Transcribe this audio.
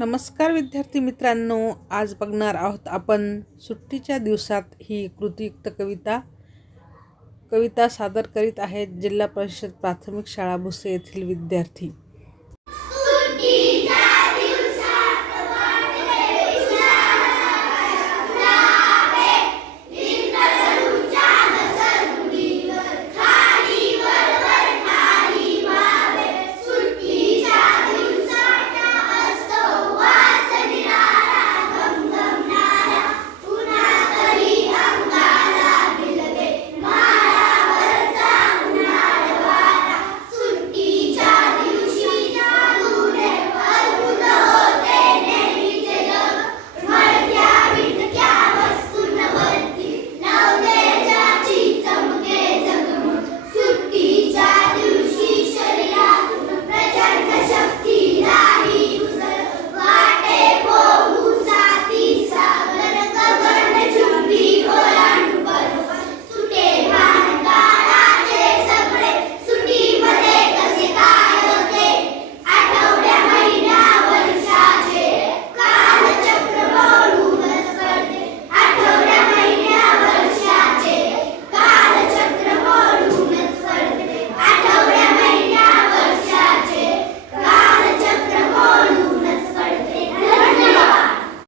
नमस्कार विद्यार्थी मित्रांनो आज बघणार आहोत आपण सुट्टीच्या दिवसात ही कृतीयुक्त कविता. कविता सादर करीत आहेत जिल्हा परिषद प्राथमिक शाळा भुसे येथील विद्यार्थी.